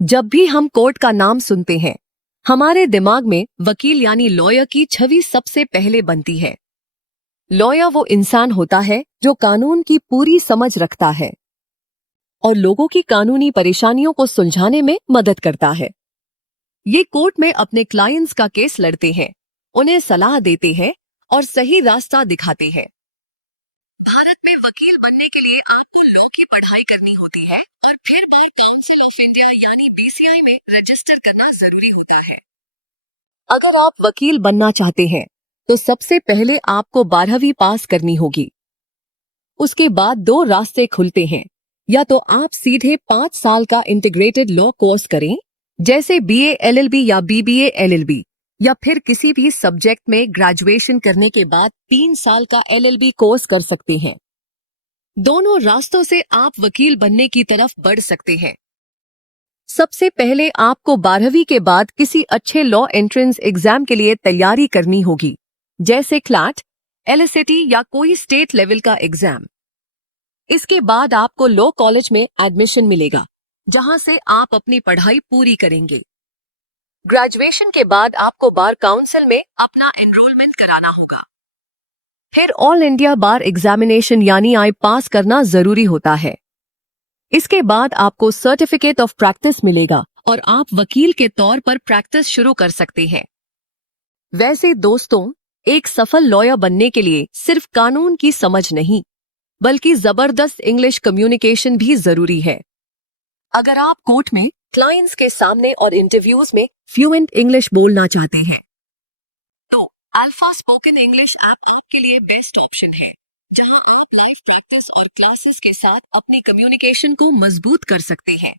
जब भी हम कोर्ट का नाम सुनते हैं, हमारे दिमाग में वकील यानी लॉयर की छवि सबसे पहले बनती है। लॉयर वो इंसान होता है जो कानून की पूरी समझ रखता है और लोगों की कानूनी परेशानियों को सुलझाने में मदद करता है। ये कोर्ट में अपने क्लाइंट्स का केस लड़ते हैं, उन्हें सलाह देते हैं और सही रास्ता दिखाते हैं। भारत में वकील बनने के लिए आपको लॉ की पढ़ाई करनी होती है और फिर बार काउंसिल ऑफ इंडिया यानी बीसीआई में रजिस्टर करना जरूरी होता है। अगर आप वकील बनना चाहते हैं तो सबसे पहले आपको 12वीं पास करनी होगी। उसके बाद 2 रास्ते खुलते हैं। या तो आप सीधे 5 साल का इंटीग्रेटेड लॉ कोर्स करें, जैसे बीए एलएलबी या बीबीए एलएलबी, या फिर किसी भी सब्जेक्ट में ग्रेजुएशन करने के बाद 3 साल का एलएलबी कोर्स कर सकते हैं। दोनों रास्तों से आप वकील बनने की तरफ बढ़ सकते हैं। सबसे पहले आपको 12वीं के बाद किसी अच्छे लॉ एंट्रेंस एग्जाम के लिए तैयारी करनी होगी, जैसे क्लैट, एलएसएटी या कोई स्टेट लेवल का एग्जाम। इसके बाद आपको लॉ कॉलेज में एडमिशन मिलेगा, जहां से आप अपनी पढ़ाई पूरी करेंगे। ग्रेजुएशन के बाद आपको बार काउंसिल में अपना एनरोलमेंट कराना होगा। फिर ऑल इंडिया बार एग्जामिनेशन यानी आई पास करना जरूरी होता है। इसके बाद आपको सर्टिफिकेट ऑफ प्रैक्टिस मिलेगा और आप वकील के तौर पर प्रैक्टिस शुरू कर सकते हैं। वैसे दोस्तों, एक सफल लॉयर बनने के लिए सिर्फ कानून की समझ नहीं, बल्कि जबरदस्त इंग्लिश कम्युनिकेशन भी जरूरी है। अगर आप कोर्ट में, क्लाइंट्स के सामने और इंटरव्यूज में फ्लुएंट इंग्लिश बोलना चाहते हैं, तो अल्फा स्पोकन इंग्लिश ऐप आपके लिए बेस्ट ऑप्शन है, जहां आप लाइव प्रैक्टिस और क्लासेस के साथ अपनी कम्युनिकेशन को मजबूत कर सकते हैं।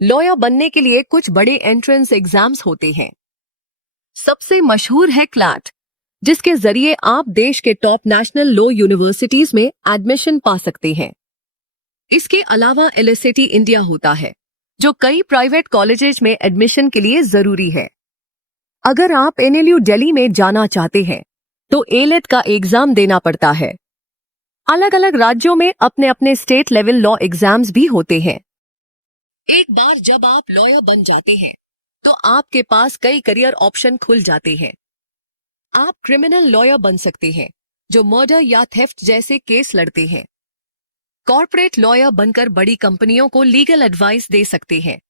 लॉयर बनने के लिए कुछ बड़े एंट्रेंस एग्जाम्स होते हैं। सबसे मशहूर है क्लैट, जिसके जरिए आप देश के टॉप नेशनल लॉ यूनिवर्सिटीज में एडमिशन पा सकते हैं। इसके अलावा एलएसएटी इंडिया होता है, जो कई प्राइवेट कॉलेजेस में एडमिशन के लिए जरूरी है। अगर आप एनएलयू दिल्ली में जाना चाहते हैं तो एलेट का एग्जाम देना पड़ता है। अलग अलग राज्यों में अपने अपने स्टेट लेवल लॉ एग्जाम्स भी होते हैं। एक बार जब आप लॉयर बन जाते हैं तो आपके पास कई करियर ऑप्शन खुल जाते हैं। आप क्रिमिनल लॉयर बन सकते हैं, जो मर्डर या थेफ्ट जैसे केस लड़ते हैं। कॉर्पोरेट लॉयर बनकर बड़ी कंपनियों को लीगल एडवाइस दे सकते हैं।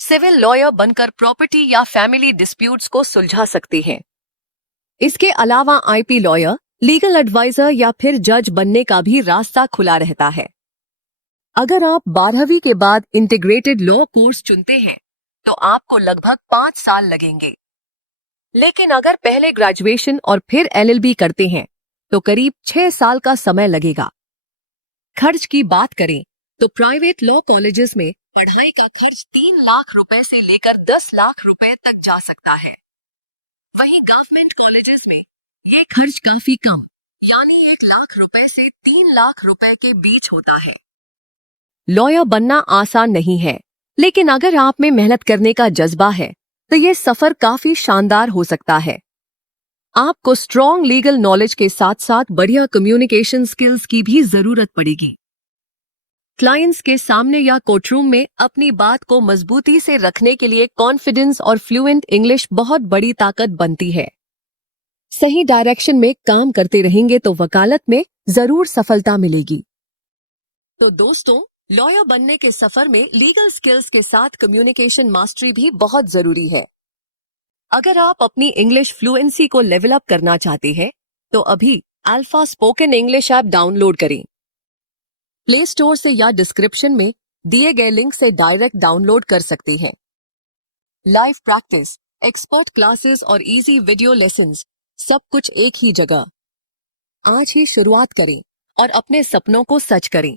सिविल लॉयर बनकर प्रॉपर्टी या फैमिली डिस्प्यूट्स को सुलझा सकते हैं। इसके अलावा आईपी लॉयर, लीगल एडवाइजर या फिर जज बनने का भी रास्ता खुला रहता है। अगर आप 12वीं के बाद इंटीग्रेटेड लॉ कोर्स चुनते हैं तो आपको लगभग 5 साल लगेंगे। लेकिन अगर पहले ग्रेजुएशन और फिर एलएलबी करते हैं तो करीब 6 साल का समय लगेगा। खर्च की बात करें तो प्राइवेट लॉ कॉलेजेस में पढ़ाई का खर्च 3 लाख रुपए से लेकर 10 लाख रुपए तक जा सकता है। वहीं गवर्नमेंट कॉलेजेस में ये खर्च काफी कम, यानी 1 लाख रुपए से 3 लाख रुपए के बीच होता है। लॉयर बनना आसान नहीं है, लेकिन अगर आप में मेहनत करने का जज्बा है तो ये सफर काफी शानदार हो सकता है। आपको स्ट्रॉन्ग लीगल नॉलेज के साथ साथ बढ़िया कम्युनिकेशन स्किल्स की भी जरूरत पड़ेगी। क्लाइंट्स के सामने या कोर्टरूम में अपनी बात को मजबूती से रखने के लिए कॉन्फिडेंस और फ्लुएंट इंग्लिश बहुत बड़ी ताकत बनती है। सही डायरेक्शन में काम करते रहेंगे तो वकालत में जरूर सफलता मिलेगी। तो दोस्तों, लॉयर बनने के सफर में लीगल स्किल्स के साथ कम्युनिकेशन मास्टरी भी बहुत जरूरी है। अगर आप अपनी इंग्लिश फ्लुएंसी को लेवल अप करना चाहते हैं तो अभी alpha spoken English app download करें। प्ले स्टोर से या डिस्क्रिप्शन में दिए गए लिंक से डायरेक्ट डाउनलोड कर सकते हैं। लाइव प्रैक्टिस, एक्सपर्ट क्लासेस और इजी वीडियो लेसन्स, सब कुछ एक ही जगह। आज ही शुरुआत करें और अपने सपनों को सच करें।